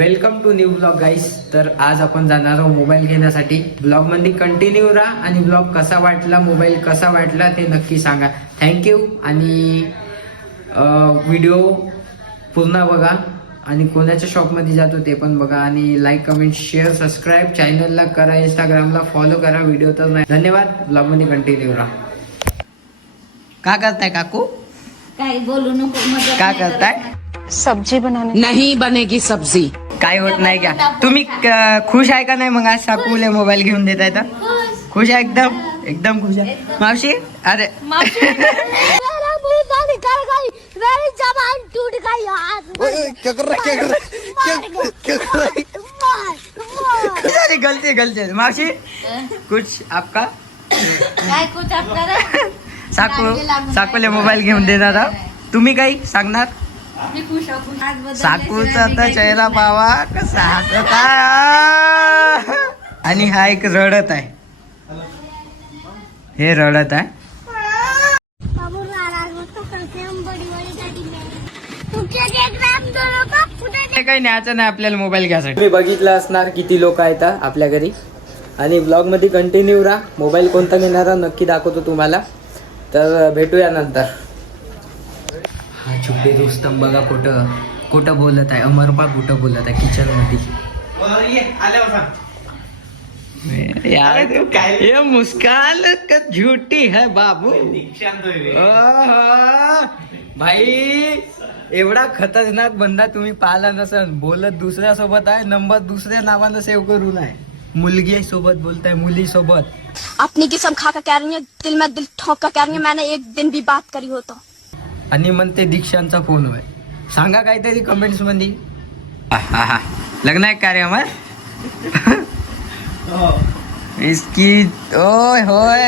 Welcome to new blog गाईस. तर आज आपण जाणार आहोत मोबाईल घेण्यासाठी. ब्लॉग मध्ये कंटिन्यू राहा आणि ब्लॉग कसा वाटला, मोबाईल कसा वाटला ते नक्की सांगा. थँक्यू. आणि व्हिडिओ पूर्ण बघा आणि कोणाच्या शॉपमध्ये जातो ते पण बघा. आणि लाईक, कमेंट, शेअर, सबस्क्राईब चॅनलला करा, इंस्टाग्रामला फॉलो करा. व्हिडिओ तर नाही. धन्यवाद. ब्लॉग मध्ये कंटिन्यू राहा. का करताय काकू? काय बोलू नको. का करताय? सब्जी बनाने नहीं बनेगी सब्जी. काय होत नाही का? तुम्ही खुश आहे का नाही? मग आज साकूला मोबाईल घेऊन देत आहे तर खुश आहे? एकदम एकदम खुश आहे मावशी. अरे टूट गई अरे गलती गलती मावशी. कुछ आपका काय कुछ आपल्याला साकूला मोबाईल घेऊन देणार आहोत. तुम्ही काही सांगणार? मी खुश आहोत. साकूचा तर चेहरा पावा कसा हसत आहे. आणि हा एक रडत आहे. हे रडत आहे. काही न्यायचं नाही आपल्याला मोबाईल घ्यायसाठी. तुम्ही बघितलं असणार किती लोक आहेत आपल्या घरी. आणि ब्लॉग मध्ये कंटिन्यू राहा. मोबाईल कोणता घेणारा नक्की दाखवतो तुम्हाला. तर भेटूया नंतर. हा छुपे रुस्तम बघा कुठं बोलत आहे. अमरपा कुठं बोलत आहे किचन मध्ये. यार ये मुस्कान झूठी है बाबू. भाई एवढा खतरनाक बंदा तुम्ही पाहिला नसन. बोलत दुसऱ्या सोबत आहे, नंबर दुसऱ्या नावानं सेव्ह करून आहे. मुलगी सोबत बोलताय, मुली सोबत. अपनी किस्म खा का कह रही है, दिल में दिल ठोक का कह रही है, मैंने एक दिन भी बात करी हो तो. आणि म्हणते दीक्षांचा फोन होय. सांगा काहीतरी कमेंट्स मध्ये. लग्न आहे का रे अमर? इसकी ओय होय.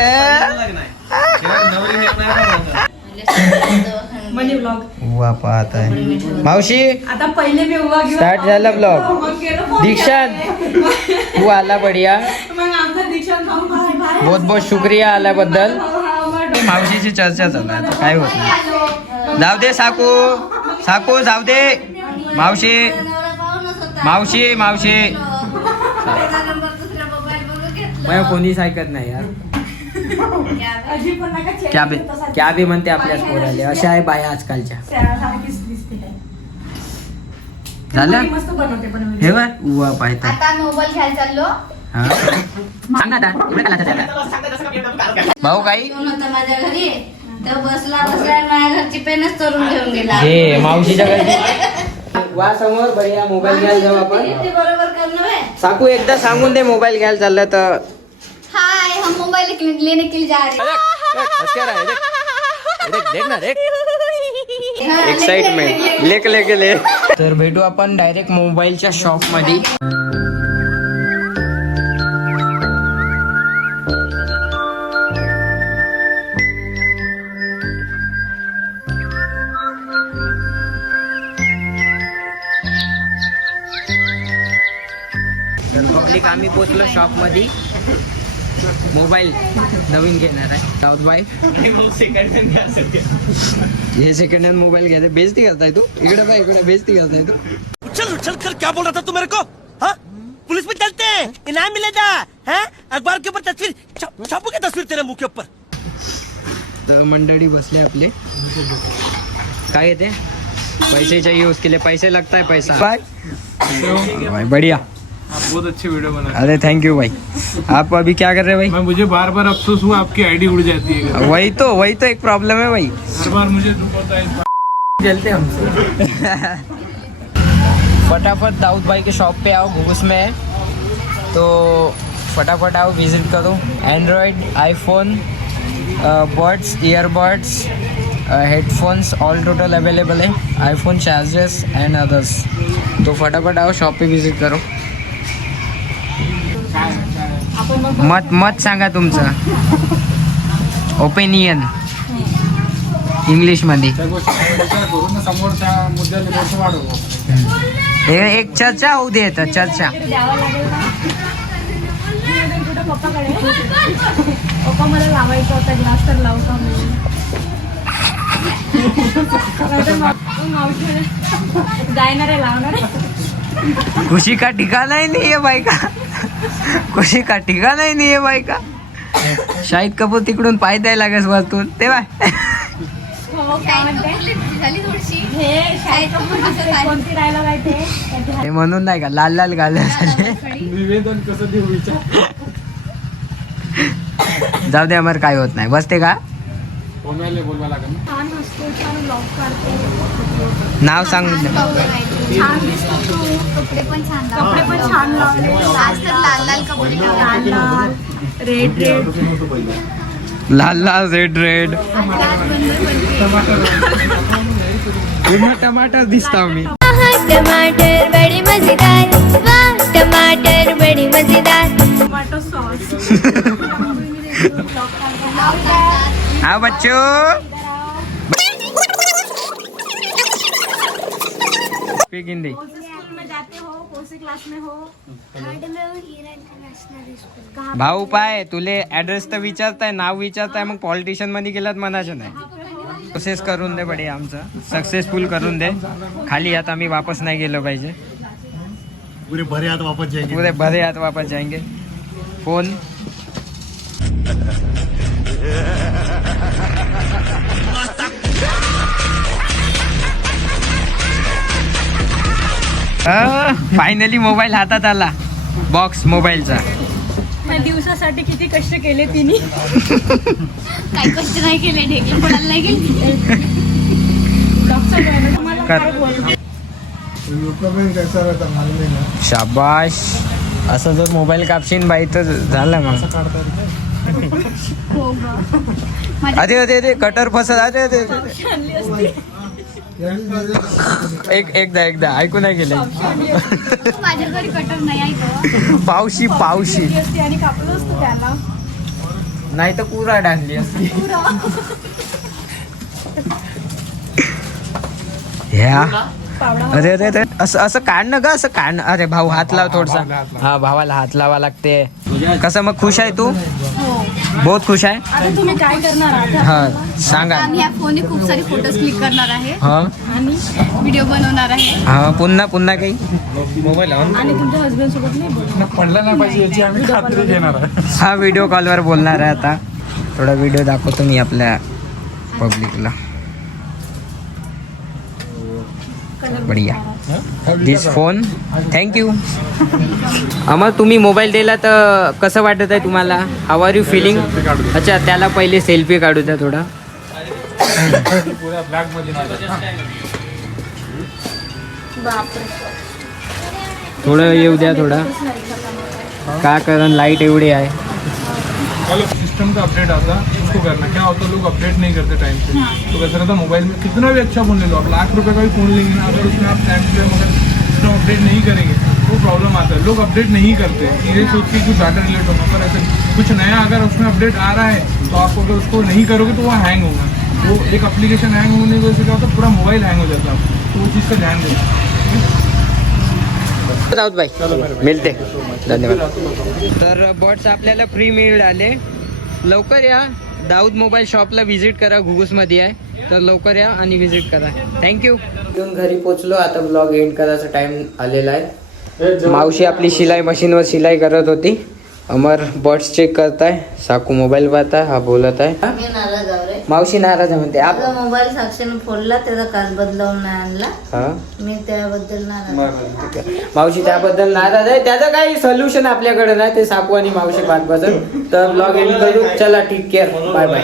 उवा पाहत आहे मावशी. आता पहिले मी उभा घेऊन स्टार्ट झाला ब्लॉग. दीक्षांत तू आला बढिया. मग आमचा दीक्षांत बहुत बहुत शुक्रिया आल्याबद्दल. मावशीची चर्चा चालू आहे आता काय होत नाही. जाऊ दे साकू जाऊ दे. मावशी मावशी मावशी मग कोणीच ऐकत नाही यार. क्या बी म्हणते आपल्याच पोराले. अशा आहे बाया आजकालच्या. झालं हे बघ उवा पाहता. आता मोबाईल घ्यायला चाललो. सांगा भाऊ काही. घेऊन होता माझ्या घरी तर बसला माझ्या घरची पेनच चोरून घेऊन गेला. हे मावशीच्या घरी वा समोर बढिया मोबाईल घ्यायला जाऊ आपण. किती बरोबर करणं बे. साकू एकदा सांगून दे मोबाईल घ्यायला चाललं तर. हाय हम मोबाइल लेने के लिए जा रहे हैं. एक्साइटमेंट लेके तर भेटू आपण डायरेक्ट मोबाईलच्या शॉप मध्ये. तर पब्लिक आम्ही पोचलो शॉप मध्ये. मोबाईल नवीन घेणार आहे साऊथ बाय. हे सेकंड हँड मोबाईल घ्यायचा. बेइज्जती करताय तू. इकडे बाय इकडे बेइज्जती करताय तू. उछल उछल कर क्या बोल रहा था तू मेरे को? हाँ? पुलिस में चलते हैं, इनाम मिलेगा. हैं? अखबार के ऊपर तस्वीर छापूंगा तस्वीर तेरे मुंह के ऊपर. तर मंडळी बसले आपले. काय येते पैसे चाहिए उसके लिए पैसे लगता है पैसा. भाई बढ़िया. आप बहुत अच्छी वीडियो बना. अरे थैंक यू भाई. आप अभी क्या कर रहे हैं भाई? मैं मुझे बार बार अफसोस हुआ आपकी आईडी उड़ जाती है. वही तो एक प्रॉब्लम है भाई. हर बार मुझे दुख होता है. जलते हमसे. फटाफट दाऊद भाई के शॉप पे आओ. घूस में है तो फटाफट आओ, विजिट करो. Android, iPhone, buds, earbuds, headphones all total available है. IPhone chargers and others. तो फटाफट आओ, शॉप पे विजिट करो. मत सांगा तुमचं ओपिनियन इंग्लिश मध्ये. एक चर्चा होऊ दे. चर्चा पप्पा मला लावायचा होता ग्लास तर लावू का म्हणून. मावशी जाणार आहे लावणार आहे. खुशी का ठिकाना ही नहीं है भाई का. खुशी का ठिकाना ही नहीं है भाई का. शाहिद कपूर तिकडून पाय द्यायला लागेल वरतून तेव्हा. हो काय म्हणते झाली थोडीशी हे शाहिद कपूरची कोणती डायलॉग आहे ते हे म्हणून नाही का लाल लाल घालण्यासाठी. निवेदन कसं देऊ विचार. जाऊ दे अमर काय होत नाही बसते का. बोलवा लागेल. छान असतो छान ब्लॉग काढते नाव सांग. छान दिसतो तू कपडे पण छान कपडे पण छान लावले आज तर लाल लाल कपडे लाल लाल रेड रेड लाल लाल रेड रेड. टमाटर दिसता मी. टमाटर बड़ी मजेदार, वाह टमाटर बड़ी मजेदार. टोमॅटो सॉस हाँ बच्चों. स्पीक हिंदी. स्कूल में जाते हो कौन से क्लास में हो भाऊ पाय तुले ऍड्रेस तर विचारताय नाव विचारताय मग पॉलिटिशियन मध्ये गेलात म्हणायचं नाही. प्रोसेस करून दे बडे आमचं सक्सेसफुल करून दे. खाली आता आम्ही वापस नाही गेलो पाहिजे. पूरे भरे हाथ वापस जाएंगे. पूरे भरे हाथ वापस जाएंगे. फोन फायनली मोबाईल हातात आला. बॉक्स मोबाईलचा. त्या दिवसासाठी किती कष्ट केले तिने काही कष्ट नाही केले ढेकले पडायला नाही गेली. तुम्हाला कर. काय बोलू शाबाश. असं जर मोबाईल कापशीन बाई तर झालं मग. अरे अरे अरे कटर फसत. अरे अरे आणली असती एकदा ऐकू नाही गेले. माझ्या घरी कटर नाही आहे पावशी आणली असती आणि कापलं असतं त्याला नाही तर पुरा डांगली असती. ह्या अरे अरे अरे असं काढ ना ग. असं काढ. अरे भाऊ हात लाव थोडसा. हा भावाला हात लावा लागते. कसं मग खुश आहे तू. बहुत खुश आहे. आता तुम्ही काय करणार आहात हा सांगा. आम्ही या फोनने खूप सारे फोटोज क्लिक करणार आहे हा आणि व्हिडिओ बनवणार आहे. हा पुन्हा काही मोबाईल आणि तुमच्या हसबंड सोबत नाही बोलणार. पडलं नाही पाहिजे याची आम्ही खात्री घेणार आहे. हा व्हिडिओ कॉलवर बोलणार आहे आता. थोडा व्हिडिओ दाखवतो मी आपल्या पब्लिकला. बढिया. दिस फोन थँक्यू. अमर तुम्ही मोबाईल दिला तर कसं वाटत आहे तुम्हाला. How are you feeling. अच्छा त्याला पहिले सेल्फी काढू द्या थोडा. पुऱ्या ब्लॅक मध्ये थोडं येऊ द्या थोडा. का कारण लाईट एवढी आहे. सिस्टम का अपडेट आता उसको करना. क्या होता है लोग अपडेट नहीं करते टाइम से. तो कैसा रहता है मोबाइल में कितना भी अच्छा फोन ले लो आप. ₹1,00,000 का भी फोन लेंगे ना अगर उसमें आप टाइम पे अगर सिस्टम अपडेट नहीं करेंगे तो प्रॉब्लम आता है. लोग अपडेट नहीं करते ये सोच के कुछ डाटा रिलेट होगा. पर ऐसे कुछ नया अगर उसमें अपडेट आ रहा है तो आप अगर उसको नहीं करोगे तो वो हैंग होगा. वो एक एप्लीकेशन हैंग होने की वजह से क्या होता है पूरा मोबाइल हैंग हो जाता है. तो वो चीज़ का ध्यान देना. राऊत भाई मिळते. धन्यवाद. तर बॉट्स आपल्याला फ्री मिळाले. लवकर या. दाऊद मोबाईल शॉपला व्हिजिट करा. घुगुसमध्ये आहे तर लवकर या आणि व्हिजिट करा. थँक्यू. घेऊन घरी पोचलो. आता ब्लॉग एंड करायचा टाइम आलेला आहे. मावशी आपली शिलाई मशीनवर शिलाई करत होती. अमर बॉट्स चेक करताय. साकू मोबाईल पाहत आहे. हा बोलत आहे. मी नाराज आहे रे. मावशी नाराज आहे म्हणते. आपला मोबाईल साक्षीने फोडला त्याचा काच बदलवून नाही आणला. हा मी त्याबद्दल नाराज आहे. मावशी त्याबद्दल नाराज आहे. त्याचं काही सोल्युशन आपल्याकडे नाही. ते साकू आणि मावशी पाठ बसत. तर ब्लॉग एंड करू. चला टेक केअर. Bye bye.